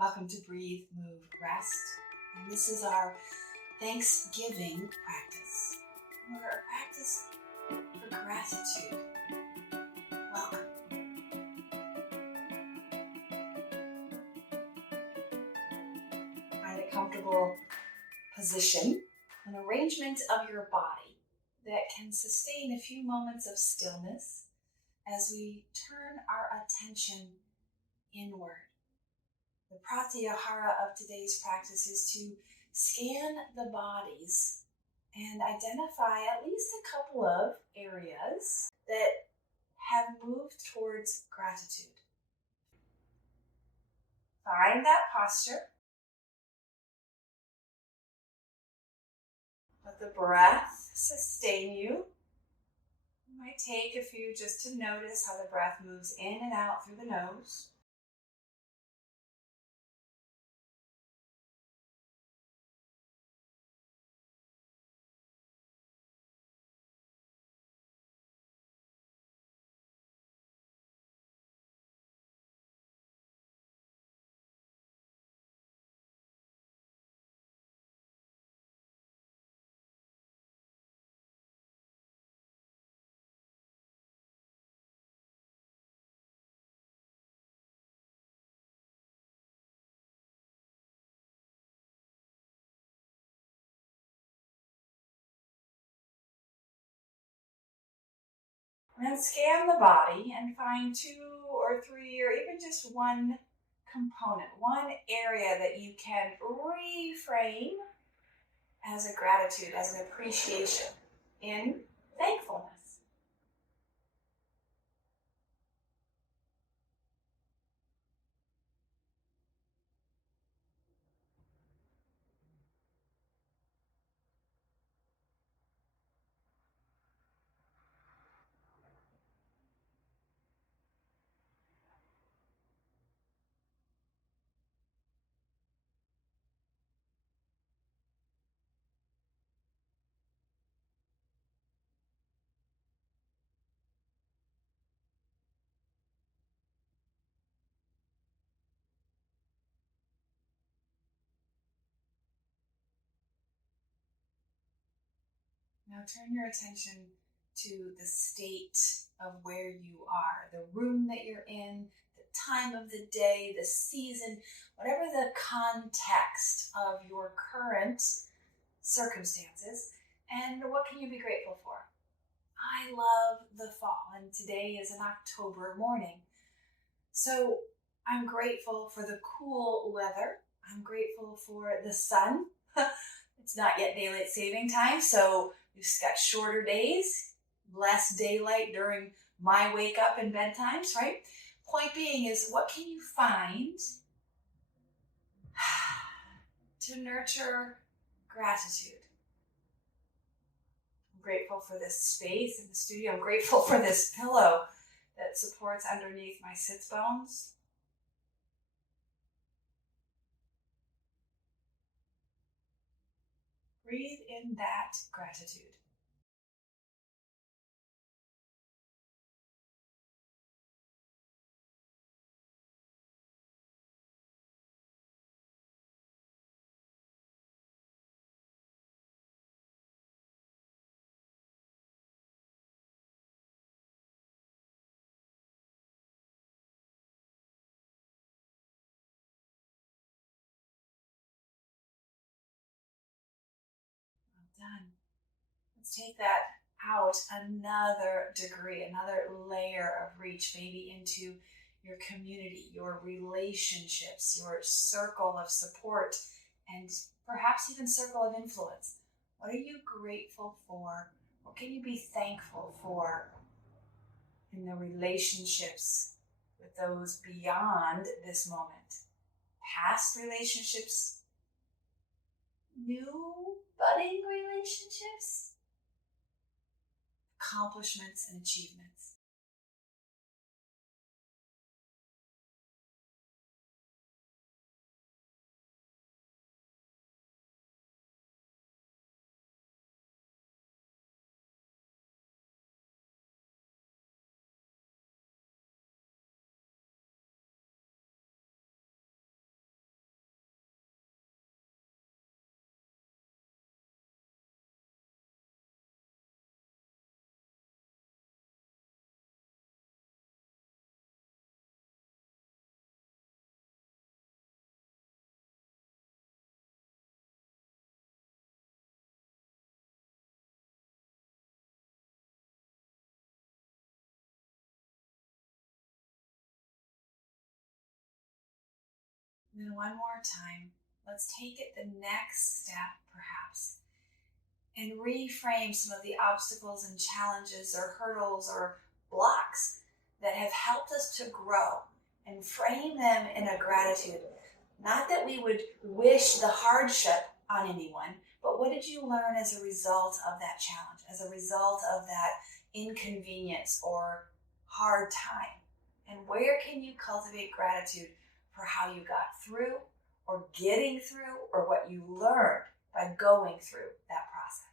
Welcome to Breathe, Move, Rest. And this is our Thanksgiving practice. Or a practice for gratitude. Welcome. Find a comfortable position, an arrangement of your body that can sustain a few moments of stillness as we turn our attention inward. The pratyahara of today's practice is to scan the bodies and identify at least a couple of areas that have moved towards gratitude. Find that posture. Let the breath sustain you. You might take a few just to notice how the breath moves in and out through the nose. And then scan the body and find 2 or 3 or even just one component, one area that you can reframe as a gratitude, as an appreciation in thankfulness. Now turn your attention to the state of where you are, the room that you're in, the time of the day, the season, whatever the context of your current circumstances, and what can you be grateful for? I love the fall, and today is an October morning. So I'm grateful for the cool weather. I'm grateful for the sun. It's not yet daylight saving time, so we've got shorter days, less daylight during my wake up and bedtimes, right? Point being is, what can you find to nurture gratitude? I'm grateful for this space in the studio. I'm grateful for this pillow that supports underneath my sits bones. Breathe in that gratitude. Done. Let's take that out another degree, another layer of reach, maybe into your community, your relationships, your circle of support, and perhaps even circle of influence. What are you grateful for? What can you be thankful for in the relationships with those beyond this moment? Past relationships, new budding relationships, accomplishments and achievements. And then one more time, let's take it the next step, perhaps, and reframe some of the obstacles and challenges or hurdles or blocks that have helped us to grow, and frame them in a gratitude. Not that we would wish the hardship on anyone, but what did you learn as a result of that challenge, as a result of that inconvenience or hard time? And where can you cultivate gratitude for how you got through, or getting through, or what you learned by going through that process?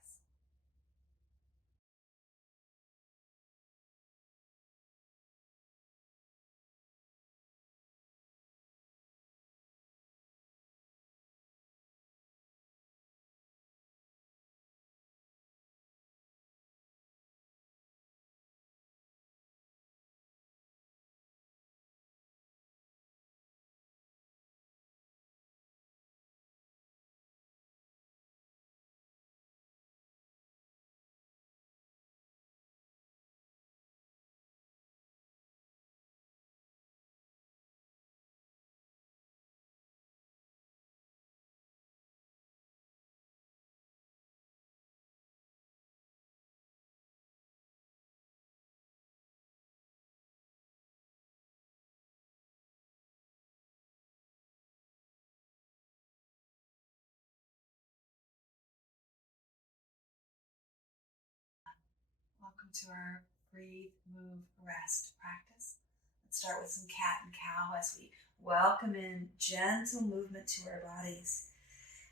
Welcome to our breathe, move, rest practice. Let's start with some cat and cow as we welcome in gentle movement to our bodies.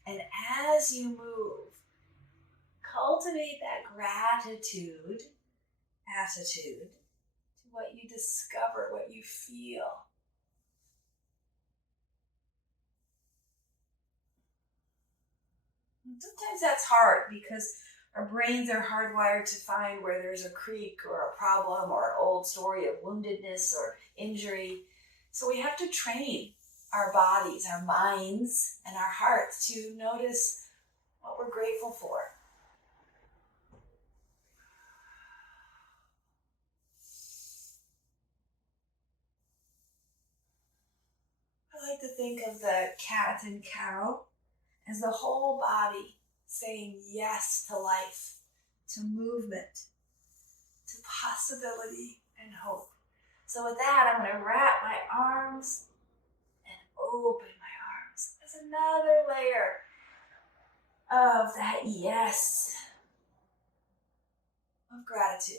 And as you move, cultivate that gratitude attitude to what you discover, what you feel. And sometimes that's hard because our brains are hardwired to find where there's a creak or a problem or an old story of woundedness or injury. So we have to train our bodies, our minds, and our hearts to notice what we're grateful for. I like to think of the cat and cow as the whole body saying yes to life, to movement, to possibility and hope. So with that, I'm going to wrap my arms and open my arms. There's another layer of that yes, of gratitude.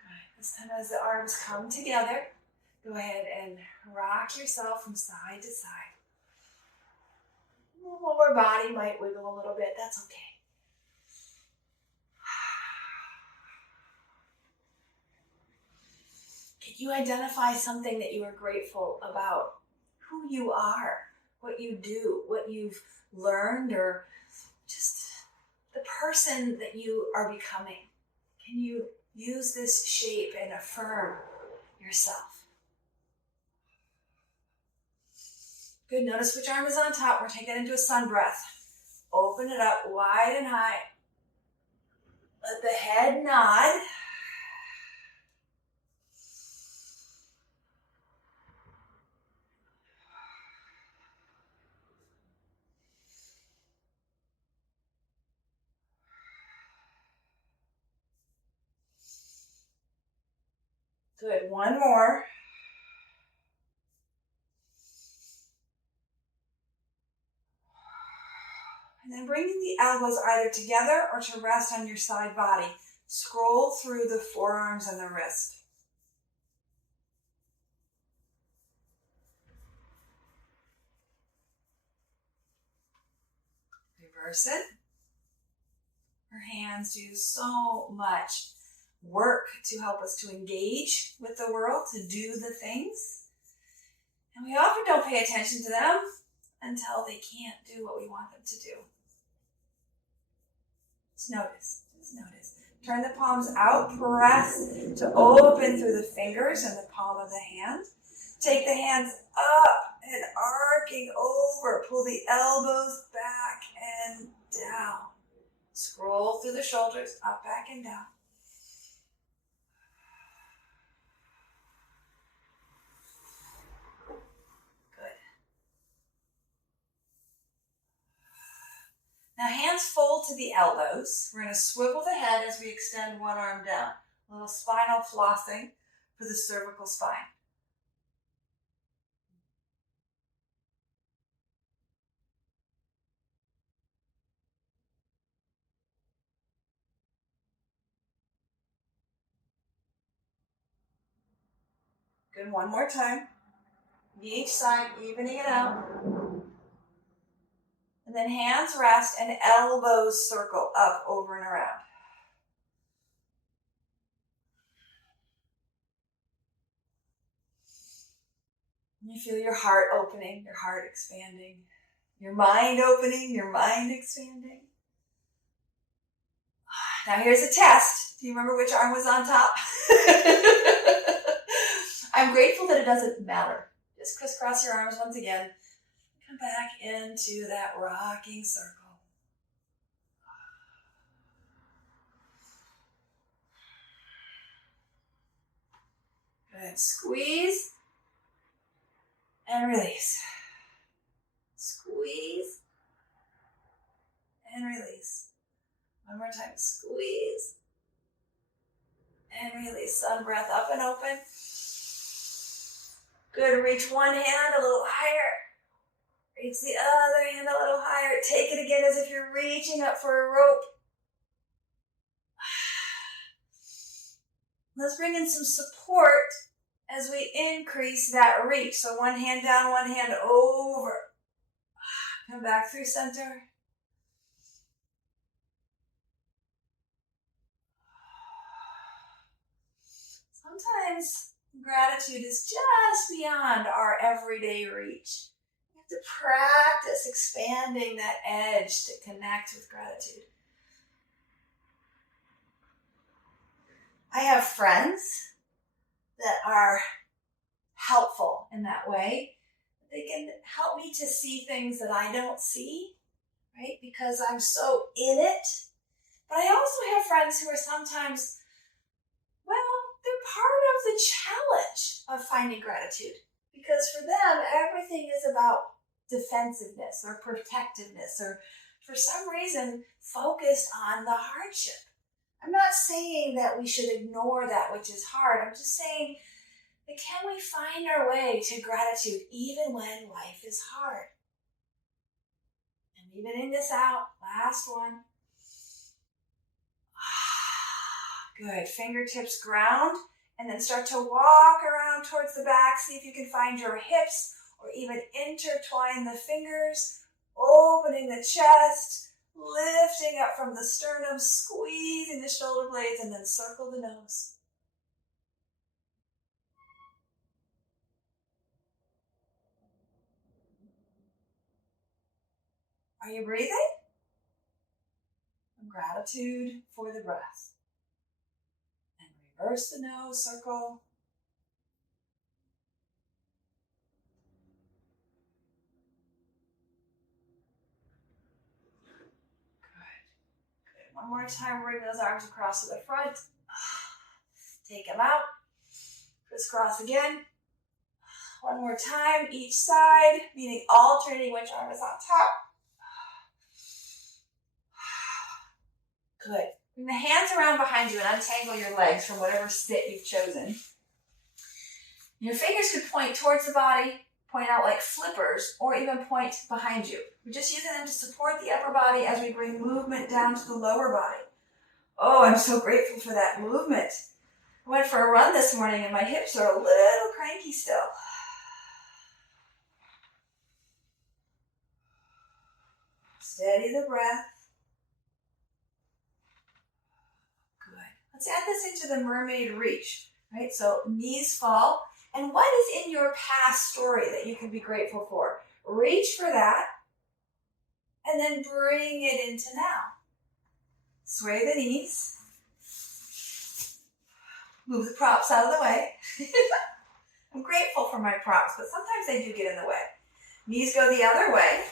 Good. This time as the arms come together, go ahead and rock yourself from side to side. Your lower body might wiggle a little bit, that's okay. Can you identify something that you are grateful about? Who you are, what you do, what you've learned, or just the person that you are becoming? Can you use this shape and affirm yourself? Good, notice which arm is on top. We're taking it into a sun breath. Open it up wide and high. Let the head nod. Good, one more. And then bringing the elbows either together or to rest on your side body. Scroll through the forearms and the wrist. Reverse it. Our hands do so much work to help us to engage with the world, to do the things. And we often don't pay attention to them until they can't do what we want them to do. Just notice, just notice. Turn the palms out, press to open through the fingers and the palm of the hand. Take the hands up and arcing over. Pull the elbows back. Scroll through the shoulders, up, back, and down. Good. Now hands fold to the elbows. We're going to swivel the head as we extend one arm down. A little spinal flossing for the cervical spine. Good, one more time. Each side, evening it out. And then hands rest and elbows circle up, over and around. You feel your heart opening, your heart expanding, your mind opening, your mind expanding. Now here's a test. Do you remember which arm was on top? I'm grateful that it doesn't matter. Just crisscross your arms once again. Come back into that rocking circle. Good. Squeeze and release. Squeeze and release. One more time. Squeeze and release. Sun breath up and open. Good. Reach one hand a little higher. Reach the other hand a little higher. Take it again as if you're reaching up for a rope. Let's bring in some support as we increase that reach. So one hand down, one hand over. Come back through center. Sometimes gratitude is just beyond our everyday reach. We have to practice expanding that edge to connect with gratitude. I have friends that are helpful in that way. They can help me to see things that I don't see, right? Because I'm so in it. But I also have friends who are sometimes, well, they're part of the challenge of finding gratitude. Because for them, everything is about defensiveness or protectiveness or for some reason focused on the hardship. I'm not saying that we should ignore that which is hard. I'm just saying that can we find our way to gratitude even when life is hard? And evening this out, last one. Good, fingertips ground, and then start to walk around towards the back. See if you can find your hips or even intertwine the fingers, opening the chest, lifting up from the sternum, squeezing the shoulder blades, and then circle the nose. Are you breathing? Gratitude for the breath. And reverse the nose, circle. Good. One more time, bring those arms across to the front. Take them out. Crisscross again. One more time, each side, meaning alternating which arm is on top. Good. Bring the hands around behind you and untangle your legs from whatever sit you've chosen. Your fingers could point towards the body, point out like flippers, or even point behind you. We're just using them to support the upper body as we bring movement down to the lower body. Oh, I'm so grateful for that movement. I went for a run this morning and my hips are a little cranky still. Steady the breath. Good. Let's add this into the mermaid reach, right? So knees fall. And what is in your past story that you can be grateful for? Reach for that and then bring it into now. Sway the knees. Move the props out of the way. I'm grateful for my props, but sometimes they do get in the way. Knees go the other way.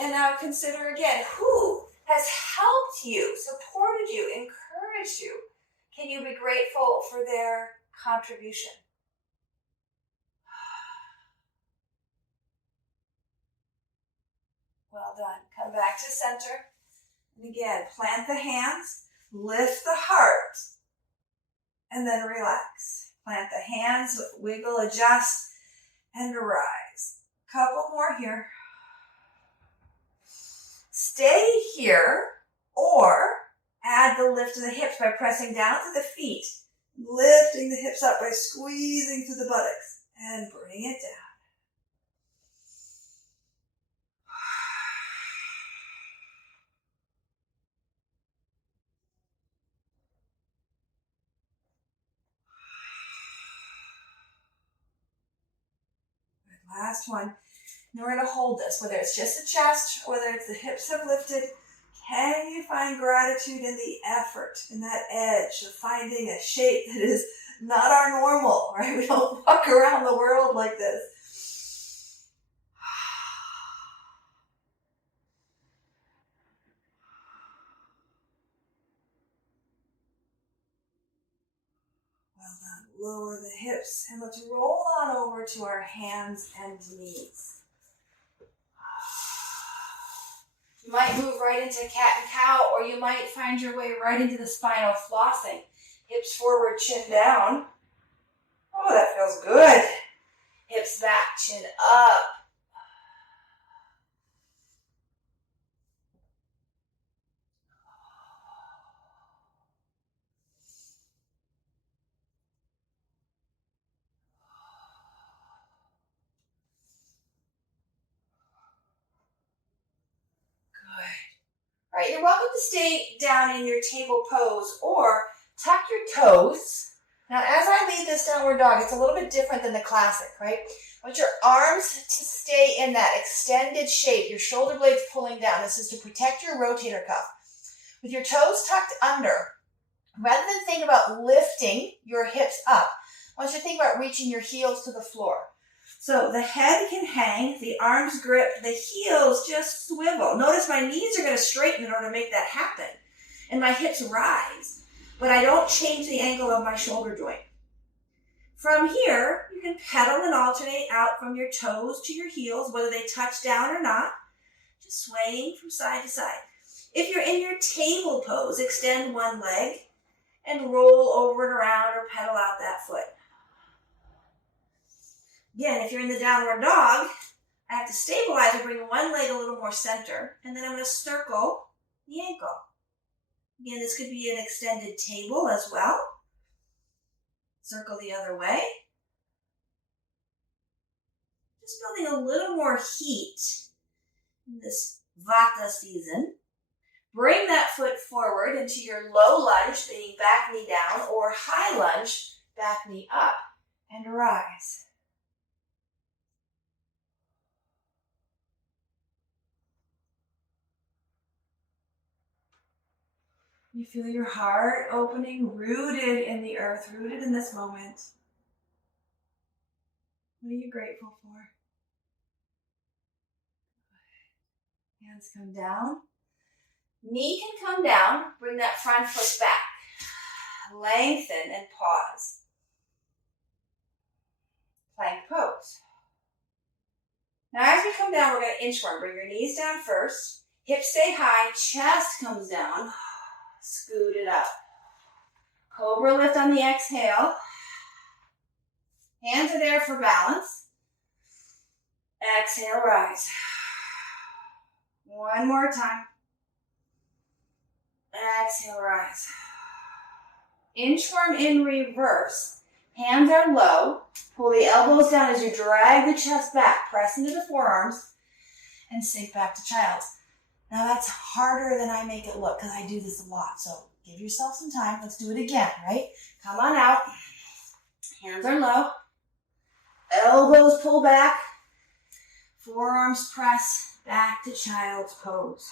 And now consider again, who has helped you, supported you, encouraged you, can you be grateful for their contribution? Well done. Come back to center. And again, plant the hands, lift the heart, and then relax. Plant the hands, wiggle, adjust, and rise. Couple more here. Stay here, or add the lift to the hips by pressing down to the feet, lifting the hips up by squeezing through the buttocks, and bring it down. Last one. Now we're going to hold this, whether it's just the chest or whether it's the hips have lifted. Can you find gratitude in the effort, in that edge of finding a shape that is not our normal, right? We don't walk around the world like this. Well done. Lower the hips and let's roll on over to our hands and knees. You might move right into cat and cow, or you might find your way right into the spinal flossing. Hips forward, chin down. Oh, that feels good. Hips back, chin up. All right, you're welcome to stay down in your table pose or tuck your toes. Now, as I lead this downward dog, it's a little bit different than the classic, right? I want your arms to stay in that extended shape, your shoulder blades pulling down. This is to protect your rotator cuff. With your toes tucked under, rather than think about lifting your hips up, I want you to think about reaching your heels to the floor. So the head can hang, the arms grip, the heels just swivel. Notice my knees are going to straighten in order to make that happen. And my hips rise, but I don't change the angle of my shoulder joint. From here, you can pedal and alternate out from your toes to your heels, whether they touch down or not, just swaying from side to side. If you're in your table pose, extend one leg and roll over and around or pedal out that foot. Again, if you're in the downward dog, I have to stabilize and bring one leg a little more center, and then I'm going to circle the ankle. Again, this could be an extended table as well. Circle the other way. Just building a little more heat in this Vata season. Bring that foot forward into your low lunge, meaning back knee down, or high lunge, back knee up, and rise. You feel your heart opening, rooted in the earth, rooted in this moment. What are you grateful for? Hands come down. Knee can come down. Bring that front foot back. Lengthen and pause. Plank pose. Now as we come down, we're going to inchworm. Bring your knees down first. Hips stay high. Chest comes down. Scoot it up. Cobra lift on the exhale. Hands are there for balance. Exhale, rise. One more time. Exhale, rise. Inchworm in reverse. Hands are low. Pull the elbows down as you drag the chest back. Press into the forearms and sink back to child's. Now that's harder than I make it look because I do this a lot. So give yourself some time. Let's do it again, right? Come on out. Hands are low. Elbows pull back. Forearms press back to child's pose.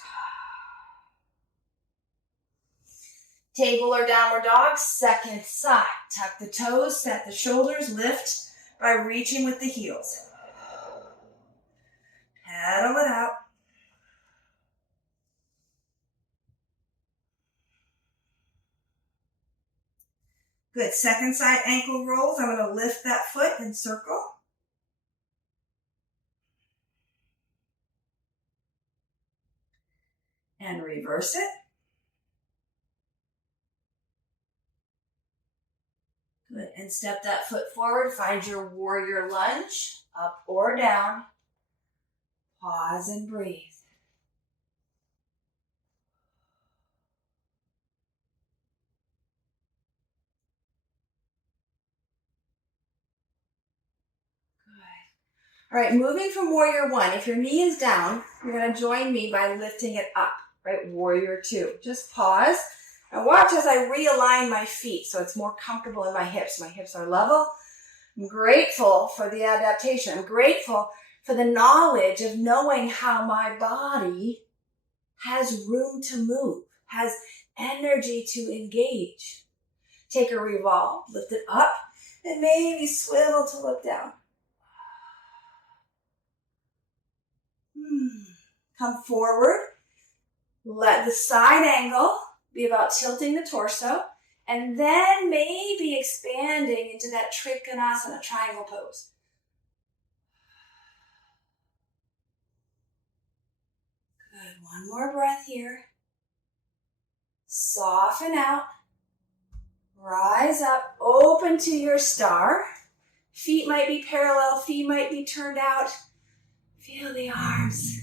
Table or downward dog, second side. Tuck the toes, set the shoulders, lift by reaching with the heels. Pedal it out. Good. Second side ankle rolls. I'm going to lift that foot and circle. And reverse it. Good. And step that foot forward. Find your warrior lunge, up or down. Pause and breathe. All right, moving from warrior one. If your knee is down, you're going to join me by lifting it up, right? Warrior two. Just pause and watch as I realign my feet so it's more comfortable in my hips. My hips are level. I'm grateful for the adaptation. I'm grateful for the knowledge of knowing how my body has room to move, has energy to engage. Take a revolve, lift it up, and maybe swivel to look down. Come forward. Let the side angle be about tilting the torso, and then maybe expanding into that Trikonasana triangle pose. Good. One more breath here. Soften out. Rise up. Open to your star. Feet might be parallel. Feet might be turned out. Feel the arms.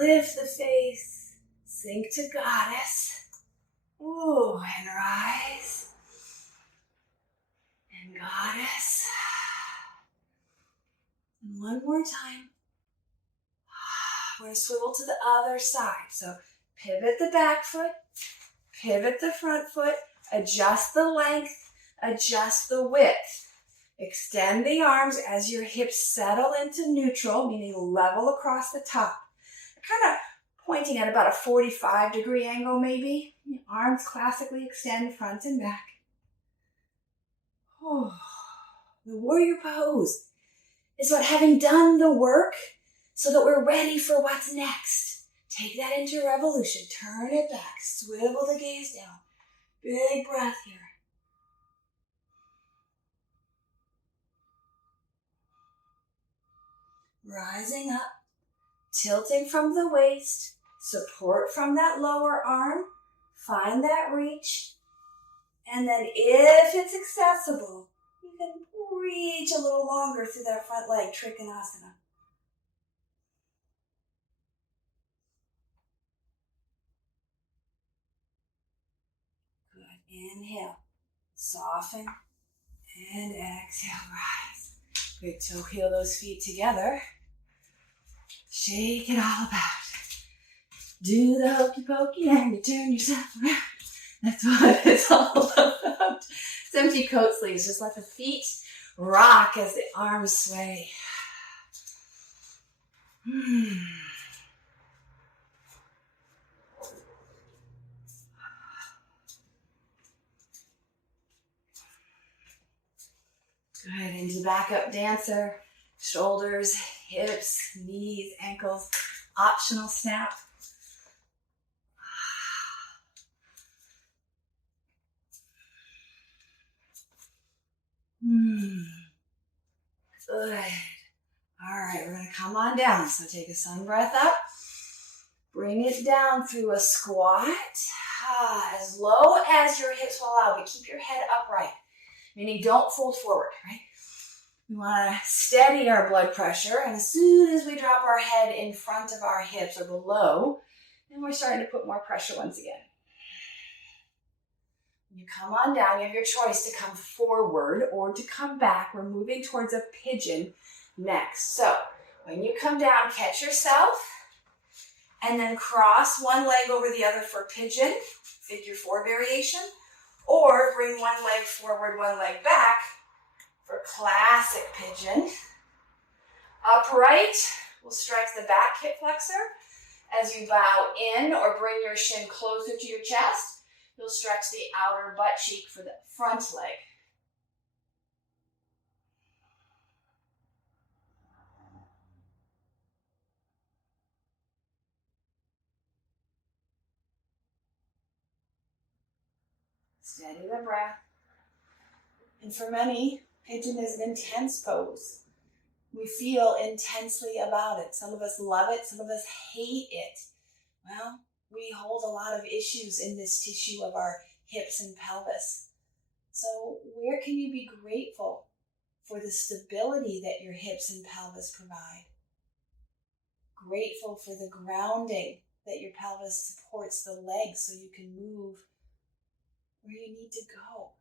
Lift the face. Sink to goddess. Ooh, and rise. And goddess. And one more time. We're going to swivel to the other side. So pivot the back foot, pivot the front foot, adjust the length, adjust the width. Extend the arms as your hips settle into neutral, meaning level across the top. Kind of pointing at about a 45-degree angle maybe. Arms classically extend front and back. Oh, the warrior pose is about having done the work so that we're ready for what's next. Take that into revolution. Turn it back. Swivel the gaze down. Big breath here. Rising up. Tilting from the waist. Support from that lower arm. Find that reach. And then if it's accessible, you can reach a little longer through that front leg, Trikonasana. Good. Inhale. Soften. And exhale. Rise. Good. So heel those feet together. Shake it all about. Do the hokey pokey and you turn yourself around. That's what it's all about. It's empty coat sleeves. Just let the feet rock as the arms sway. Good. Into back up dancer. Shoulders, hips, knees, ankles. Optional snap. Good. All right, we're going to come on down. So take a sun breath up. Bring it down through a squat. As low as your hips will allow, but keep your head upright. Meaning don't fold forward, right? We want to steady our blood pressure. And as soon as we drop our head in front of our hips or below, then we're starting to put more pressure once again. When you come on down, you have your choice to come forward or to come back. We're moving towards a pigeon next. So when you come down, catch yourself and then cross one leg over the other for pigeon, figure four variation, or bring one leg forward, one leg back for classic pigeon. Upright, we'll stretch the back hip flexor. As you bow in or bring your shin closer to your chest, you'll stretch the outer butt cheek for the front leg. Steady the breath. And for many, pigeon is an intense pose. We feel intensely about it. Some of us love it, some of us hate it. Well, we hold a lot of issues in this tissue of our hips and pelvis. So, where can you be grateful for the stability that your hips and pelvis provide? Grateful for the grounding that your pelvis supports the legs so you can move where you need to go.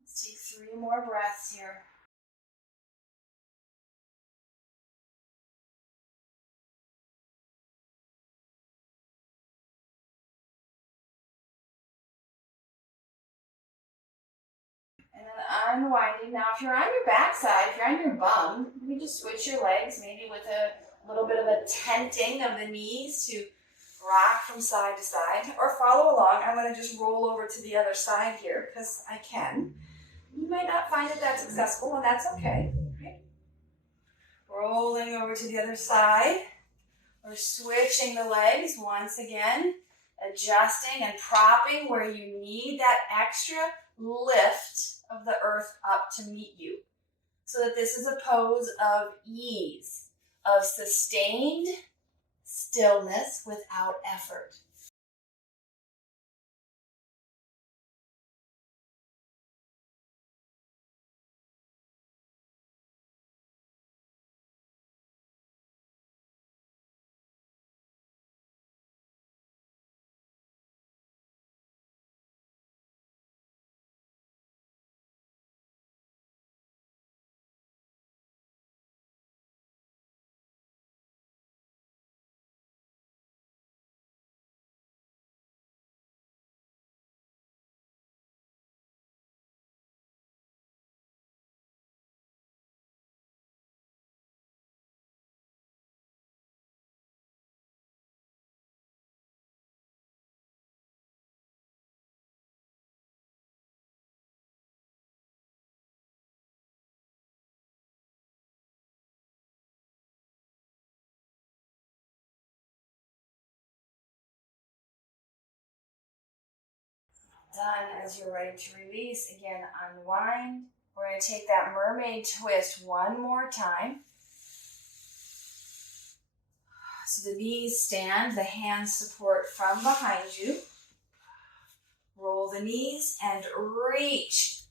Let's take 3 more breaths here. And then unwinding. Now, if you're on your backside, if you're on your bum, you can just switch your legs, maybe with a little bit of a tenting of the knees to rock from side to side, or follow along. I'm going to just roll over to the other side here because I can. You might not find that that's accessible, and that's okay. Right? Rolling over to the other side. We're switching the legs once again, adjusting and propping where you need that extra lift of the earth up to meet you. So that this is a pose of ease, of sustained stillness without effort. Done. As you're ready to release, again, unwind. We're going to take that mermaid twist one more time. So the knees stand, the hands support from behind you. Roll the knees and reach.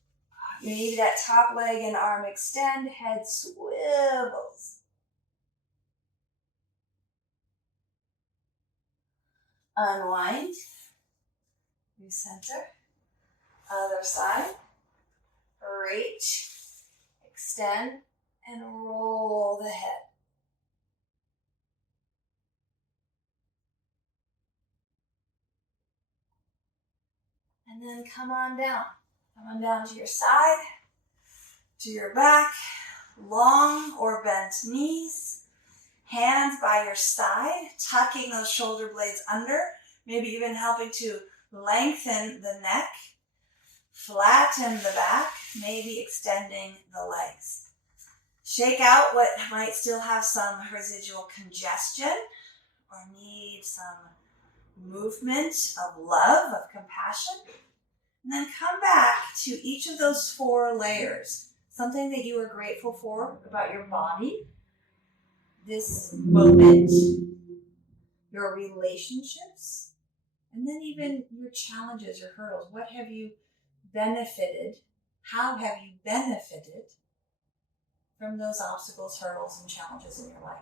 Maybe that top leg and arm extend, head swivels. Unwind. Recenter. Other side. Reach. Extend and roll the head. And then come on down. Come on down to your side, to your back, long or bent knees, hands by your side, tucking those shoulder blades under, maybe even helping to lengthen the neck, flatten the back, maybe extending the legs. Shake out what might still have some residual congestion or need some movement of love, of compassion. And then come back to each of those 4 layers. Something that you are grateful for about your body, this moment, your relationships, and then even your challenges, your hurdles. What have you benefited? How have you benefited from those obstacles, hurdles, and challenges in your life?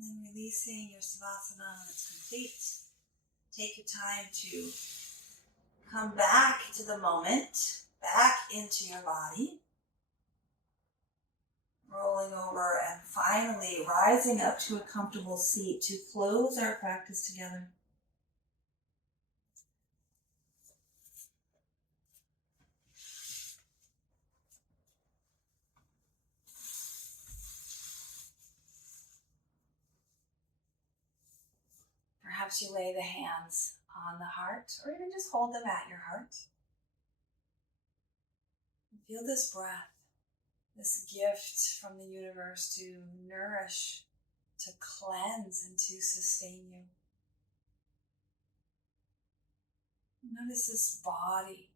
And then releasing your Savasana when it's complete. Take your time to come back to the moment, back into your body. Rolling over and finally rising up to a comfortable seat to close our practice together. Perhaps you lay the hands on the heart, or even just hold them at your heart. And feel this breath, this gift from the universe to nourish, to cleanse, and to sustain you. Notice this body,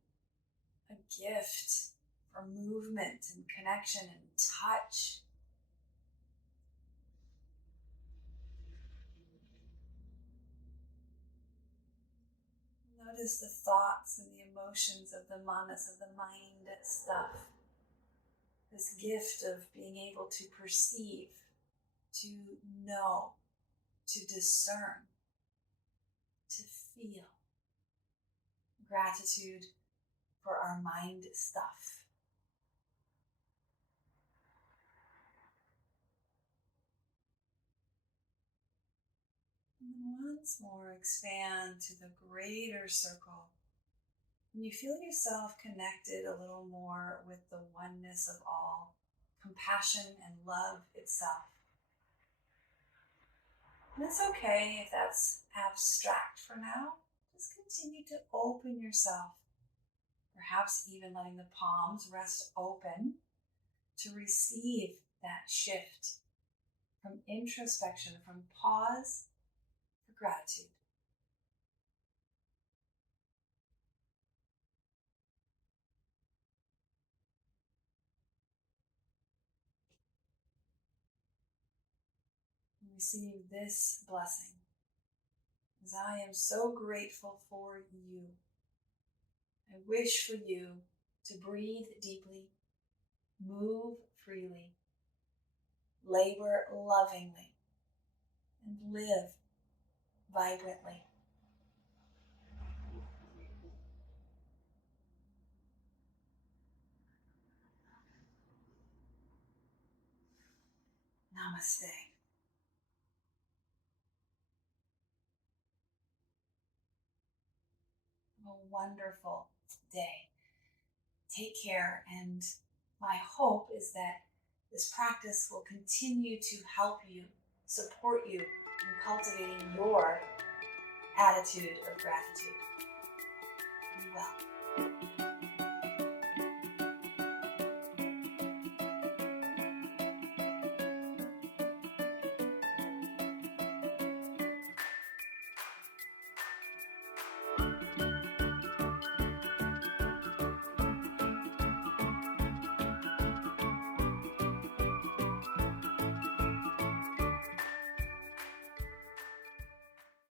a gift for movement and connection and touch. Notice the thoughts and the emotions of the manas, of the mind stuff. This gift of being able to perceive, to know, to discern, to feel. Gratitude for our mind stuff. And once more, expand to the greater circle. And you feel yourself connected a little more with the oneness of all, compassion and love itself. And it's okay if that's abstract for now. Just continue to open yourself, perhaps even letting the palms rest open to receive that shift from introspection, from pause for gratitude. And receive this blessing, as I am so grateful for you. I wish for you to breathe deeply, move freely, labor lovingly, and live vibrantly. Namaste. A wonderful day. Take care, and my hope is that this practice will continue to help you, support you in cultivating your attitude of gratitude. Be well.